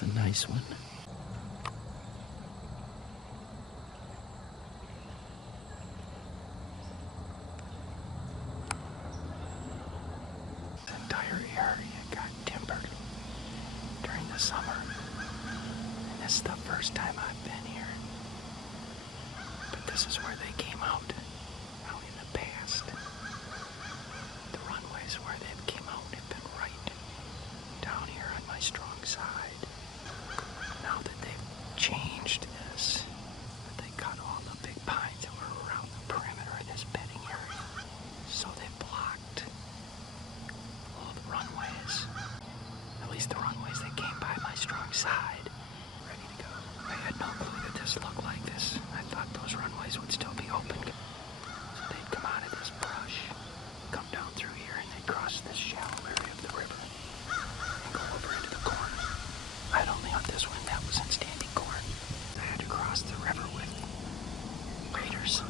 That's a nice one. This entire area got timbered during the summer. And this is the first time I've been here. But this is where they came out in the past. The runways where they came out have been right down here on my strong side. Now that they've changed this, that they cut all the big pines that were around the perimeter of this bedding area, so they blocked all the runways. At least the runways that came by my strong side. Ready to go. I had no clue that this looked like this. I thought those runways would still be open. So they'd come out of this brush, come down through here, and they'd cross this shallow area of the river and go over into the corn. I'd only hunt this one that was in standing corn. I had to cross the river with raiders.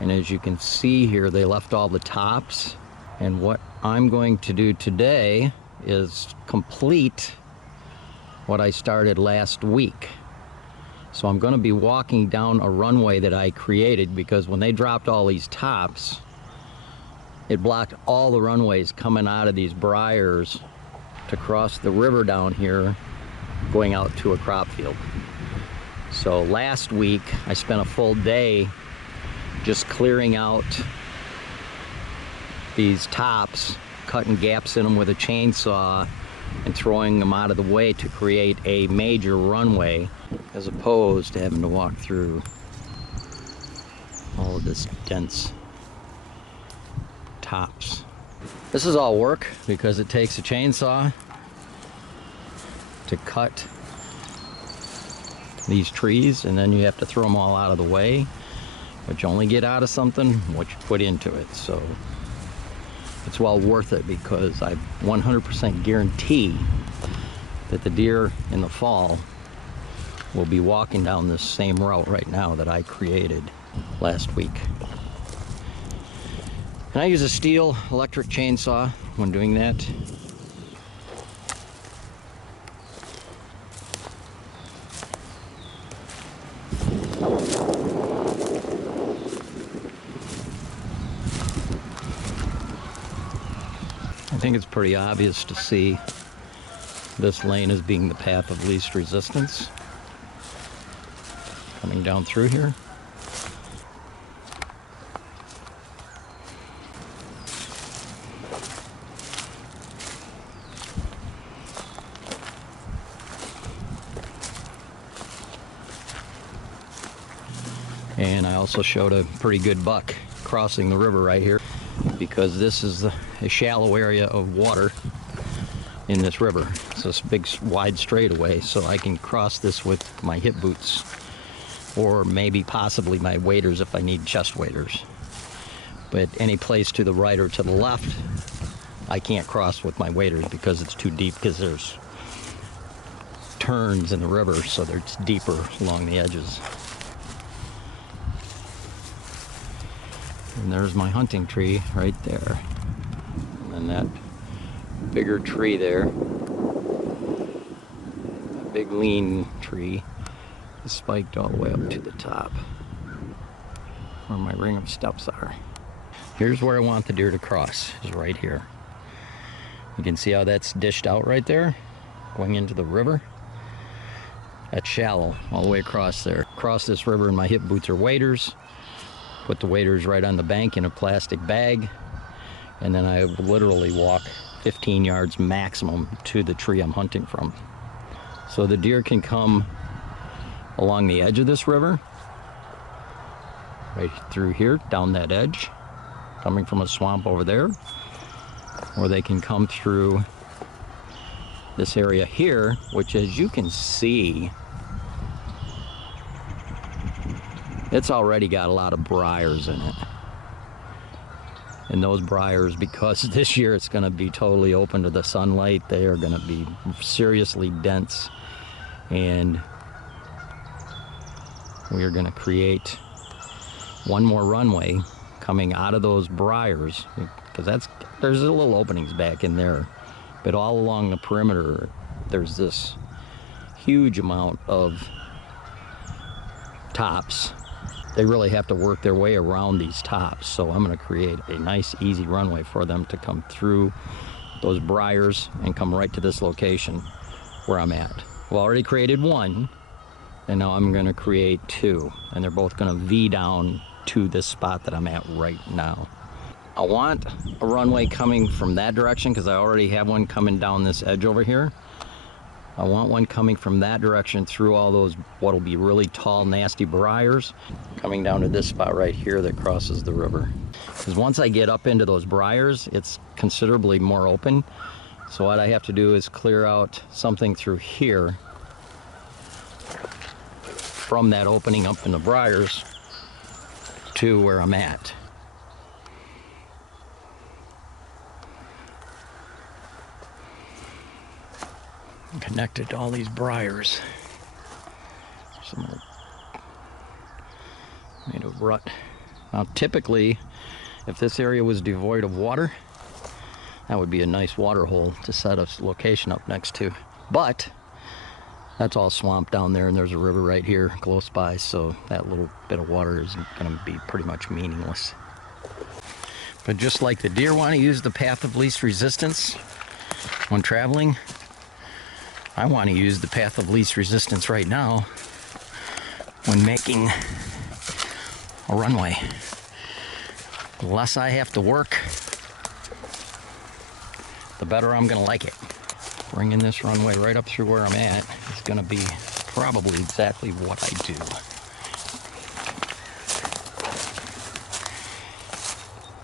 And as you can see here, they left all the tops. And what I'm going to do today is complete what I started last week. So I'm going to be walking down a runway that I created, because when they dropped all these tops, it blocked all the runways coming out of these briars to cross the river down here, going out to a crop field. So last week I spent a full day just clearing out these tops, cutting gaps in them with a chainsaw and throwing them out of the way to create a major runway, as opposed to having to walk through all of this dense tops. This is all work because it takes a chainsaw to cut these trees, and then you have to throw them all out of the way, but you only get out of something what you put into it. So it's well worth it, because I 100% guarantee that the deer in the fall will be walking down this same route right now that I created last week. And I use a steel electric chainsaw when doing that. I think it's pretty obvious to see this lane as being the path of least resistance. Coming down through here. And I also showed a pretty good buck crossing the river right here, because this is a shallow area of water in this river. It's this big wide straightaway, so I can cross this with my hip boots, or maybe possibly my waders if I need chest waders. But any place to the right or to the left, I can't cross with my waders because it's too deep, because there's turns in the river, so it's deeper along the edges. And there's my hunting tree right there. And that bigger tree there, that big lean tree, is spiked all the way up to the top, where my ring of steps are. Here's where I want the deer to cross, is right here. You can see how that's dished out right there, going into the river. That's shallow, all the way across there. Cross this river in my hip boots or waders. Put the waders right on the bank in a plastic bag, and then I literally walk 15 yards maximum to the tree I'm hunting from. So the deer can come along the edge of this river, right through here, down that edge, coming from a swamp over there, or they can come through this area here, which, as you can see, it's already got a lot of briars in it. And those briars, because this year it's going to be totally open to the sunlight, they are going to be seriously dense. And we are going to create one more runway coming out of those briars, because there's a little openings back in there. But all along the perimeter, there's this huge amount of tops. They really have to work their way around these tops. So I'm going to create a nice, easy runway for them to come through those briars and come right to this location where I'm at. Well, I already created one, and now I'm going to create two, and they're both going to V down to this spot that I'm at right now. I want a runway coming from that direction because I already have one coming down this edge over here. I want one coming from that direction through all those what'll be really tall, nasty briars, coming down to this spot right here that crosses the river. Because once I get up into those briars, it's considerably more open. So what I have to do is clear out something through here from that opening up in the briars to where I'm at. Connected to all these briars. Made a rut. Now typically, if this area was devoid of water, that would be a nice water hole to set a location up next to. But that's all swamp down there, and there's a river right here close by, so that little bit of water is going to be pretty much meaningless. But just like the deer want to use the path of least resistance when traveling, I want to use the path of least resistance right now when making a runway. The less I have to work, the better I'm going to like it. Bringing this runway right up through where I'm at is going to be probably exactly what I do.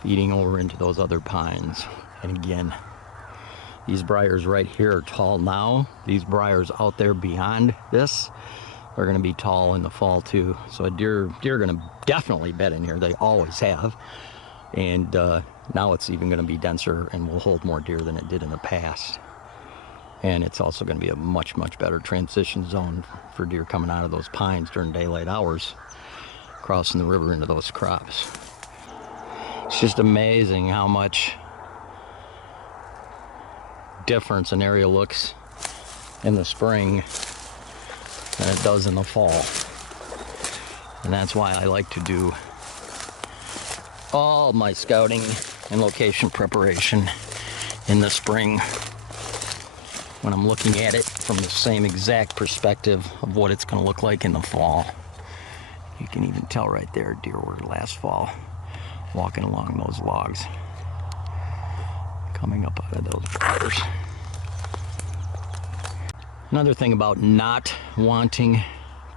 Feeding over into those other pines. And again, these briars right here are tall now. These briars out there beyond this are going to be tall in the fall too. So a deer are going to definitely bed in here. They always have. And now it's even going to be denser and will hold more deer than it did in the past. And it's also going to be a much, much better transition zone for deer coming out of those pines during daylight hours, crossing the river into those crops. It's just amazing how much difference an area looks in the spring than it does in the fall. And that's why I like to do all my scouting and location preparation in the spring when I'm looking at it from the same exact perspective of what it's going to look like in the fall. You can even tell right there deer were last fall walking along those logs coming up out of those briars. Another thing about not wanting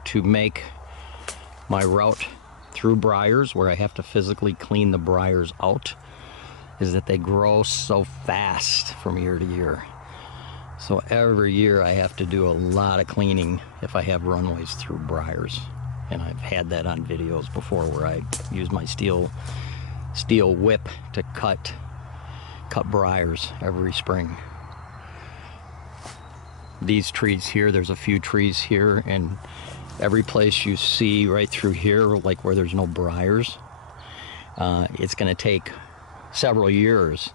to make my route through briars where I have to physically clean the briars out is that they grow so fast from year to year. So every year I have to do a lot of cleaning if I have runways through briars. And I've had that on videos before where I use my steel whip to cut briars every spring. These trees here, there's a few trees here, and every place you see right through here, like where there's no briars, it's going to take several years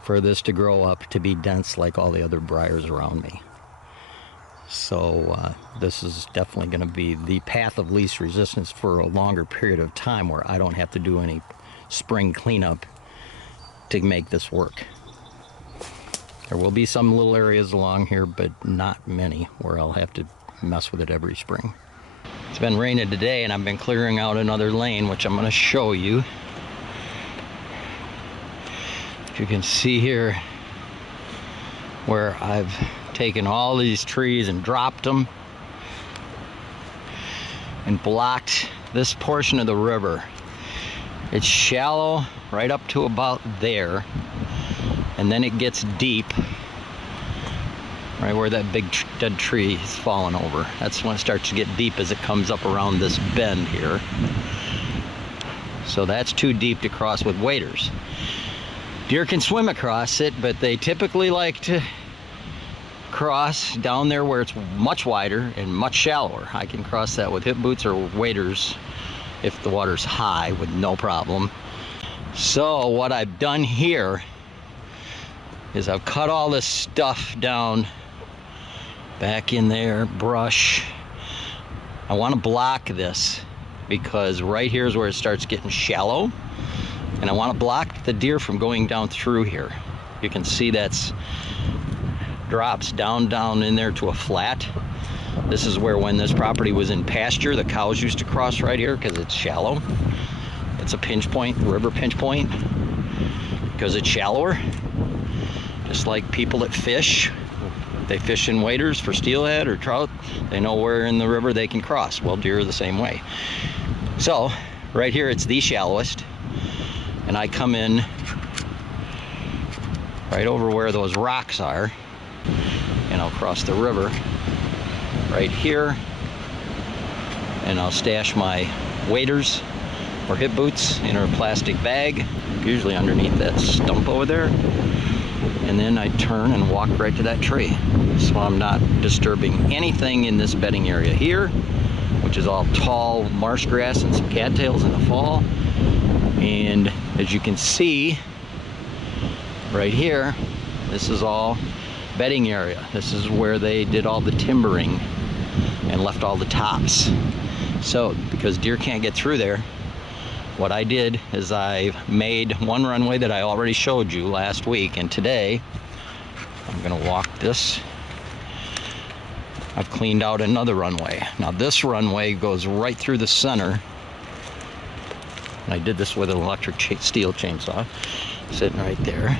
for this to grow up to be dense like all the other briars around me. So this is definitely going to be the path of least resistance for a longer period of time where I don't have to do any spring cleanup to make this work. There will be some little areas along here, but not many where I'll have to mess with it every spring. It's been raining today and I've been clearing out another lane, which I'm going to show you. You can see here where I've taken all these trees and dropped them and blocked this portion of the river. It's shallow right up to about there, and then it gets deep right where that big dead tree is falling over. That's when it starts to get deep as it comes up around this bend here. So that's too deep to cross with waders. Deer can swim across it, but they typically like to cross down there where it's much wider and much shallower. I can cross that with hip boots or waders if the water's high with no problem. So what I've done here is I've cut all this stuff down Back in there, brush. I want to block this because right here is where it starts getting shallow, and I want to block the deer from going down through here. You can see that's drops down in there to a flat. This is where, when this property was in pasture, the cows used to cross right here because it's shallow. It's a pinch point, river pinch point, because it's shallower. Just like people that fish, they fish in waders for steelhead or trout, they know where in the river they can cross. Well, deer are the same way. So right here, it's the shallowest, and I come in right over where those rocks are, and I'll cross the river right here, and I'll stash my waders or hip boots in a plastic bag, usually underneath that stump over there, and then I turn and walk right to that tree. So I'm not disturbing anything in this bedding area here, which is all tall marsh grass and some cattails in the fall. And as you can see right here, this is all bedding area. This is where they did all the timbering and left all the tops. So because deer can't get through there, what I did is I made one runway that I already showed you last week, and today I'm gonna walk this. I've cleaned out another runway. Now this runway goes right through the center, and I did this with an electric steel chainsaw sitting right there.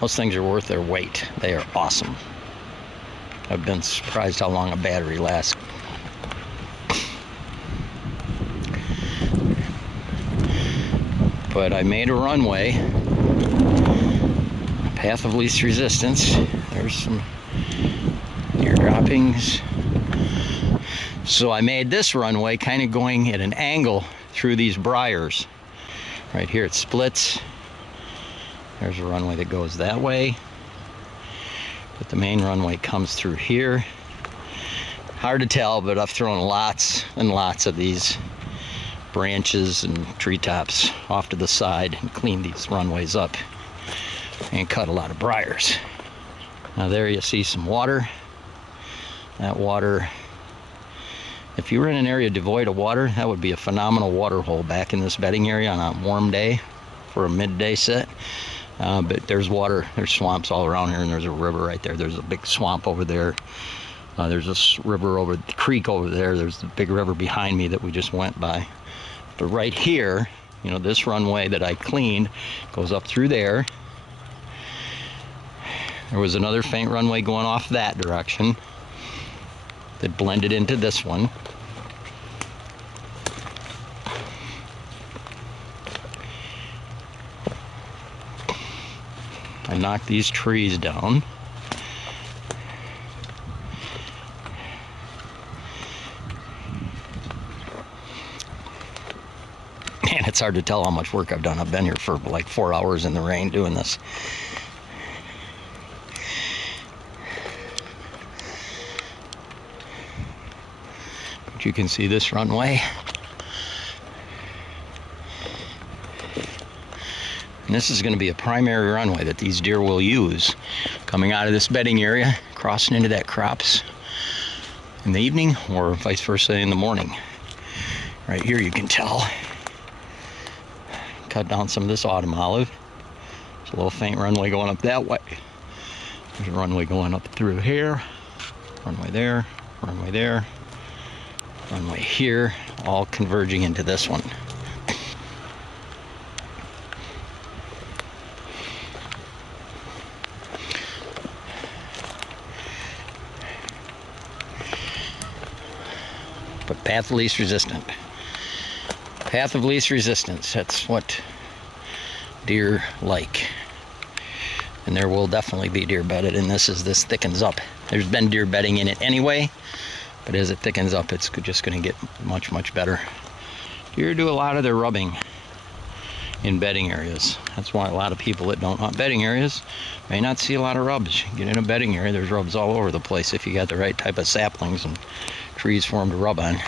Those things are worth their weight. They are awesome. I've been surprised how long a battery lasts. But I made a runway, path of least resistance. There's some deer droppings. So I made this runway kind of going at an angle through these briars. Right here it splits. There's a runway that goes that way, but the main runway comes through here. Hard to tell, but I've thrown lots and lots of these branches and treetops off to the side and cleaned these runways up and cut a lot of briars. Now there you see some water. That water, if you were in an area devoid of water, that would be a phenomenal water hole back in this bedding area on a warm day for a midday sit. But there's water, there's swamps all around here, and there's a river right there. There's a big swamp over there. There's this river over the creek over there. There's the big river behind me that we just went by. But right here, you know, this runway that I cleaned goes up through there. There was another faint runway going off that direction that blended into this one. I knocked these trees down. Man, it's hard to tell how much work I've done. I've been here for like 4 hours in the rain doing this. But you can see this runway. And this is going to be a primary runway that these deer will use coming out of this bedding area, crossing into that crops in the evening, or vice versa in the morning. Right here you can tell. Cut down some of this autumn olive. There's a little faint runway going up that way. There's a runway going up through here. Runway there, runway there, runway here, all converging into this one. But path of least resistance. Path of least resistance, that's what deer like. And there will definitely be deer bedded in this as this thickens up. There's been deer bedding in it anyway, but as it thickens up, it's just going to get much, much better. Deer do a lot of their rubbing in bedding areas. That's why a lot of people that don't hunt bedding areas may not see a lot of rubs. You get in a bedding area, there's rubs all over the place if you got the right type of saplings and trees for them to rub on.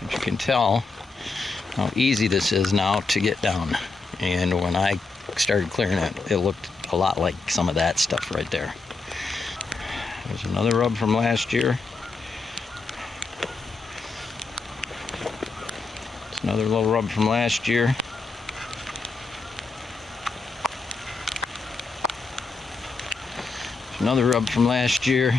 But you can tell how easy this is now to get down. And when I started clearing it, it looked a lot like some of that stuff right there. There's another rub from last year. It's another little rub from last year. There's another rub from last year.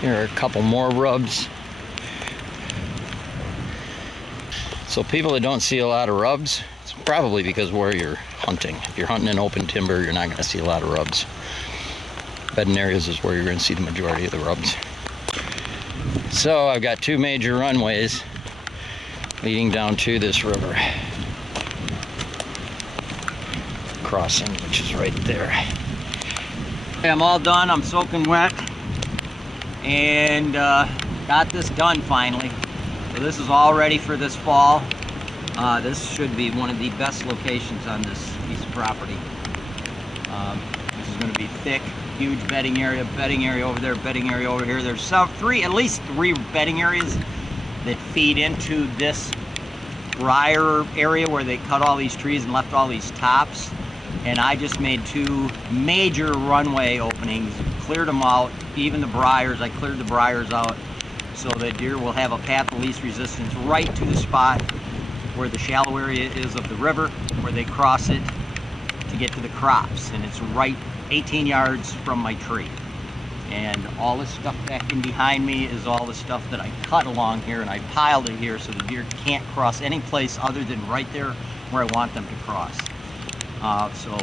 Here are a couple more rubs. So people that don't see a lot of rubs, it's probably because where you're hunting. If you're hunting in open timber, you're not going to see a lot of rubs. Bedding areas is where you're going to see the majority of the rubs. So I've got two major runways leading down to this river crossing, which is right there. I'm all done. I'm soaking wet and got this done finally. So this is all ready for this fall. This should be one of the best locations on this piece of property. This is going to be thick, huge bedding area over there, bedding area over here. There's at least three bedding areas that feed into this briar area where they cut all these trees and left all these tops. And I just made two major runway openings, cleared them out, even the briars. I cleared the briars out so that deer will have a path of least resistance right to the spot where the shallow area is of the river, where they cross it to get to the crops. And it's right 18 yards from my tree. And all this stuff back in behind me is all the stuff that I cut along here, and I piled it here so the deer can't cross any place other than right there where I want them to cross. So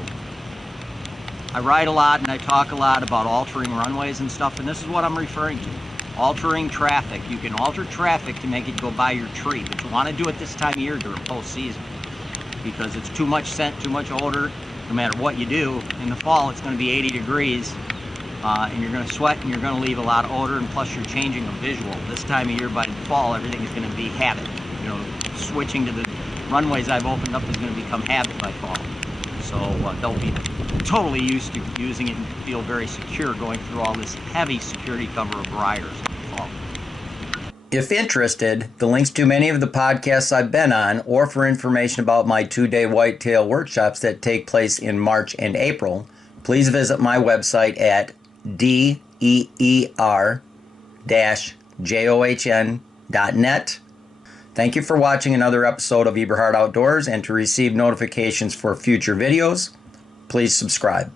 I write a lot and I talk a lot about altering runways and stuff, and this is what I'm referring to. Altering traffic. You can alter traffic to make it go by your tree, but you want to do it this time of year during post-season because it's too much scent, too much odor. No matter what you do, in the fall it's going to be 80 degrees and you're going to sweat and you're going to leave a lot of odor, and plus you're changing a visual. This time of year by the fall everything is going to be habit. You know, switching to the runways I've opened up is going to become habit by fall. So they'll be totally used to using it and feel very secure going through all this heavy security cover of briars in the fall. If interested, the links to many of the podcasts I've been on, or for information about my 2-day whitetail workshops that take place in March and April, please visit my website at deer-john.net. Thank you for watching another episode of Eberhart Outdoors, and to receive notifications for future videos, please subscribe.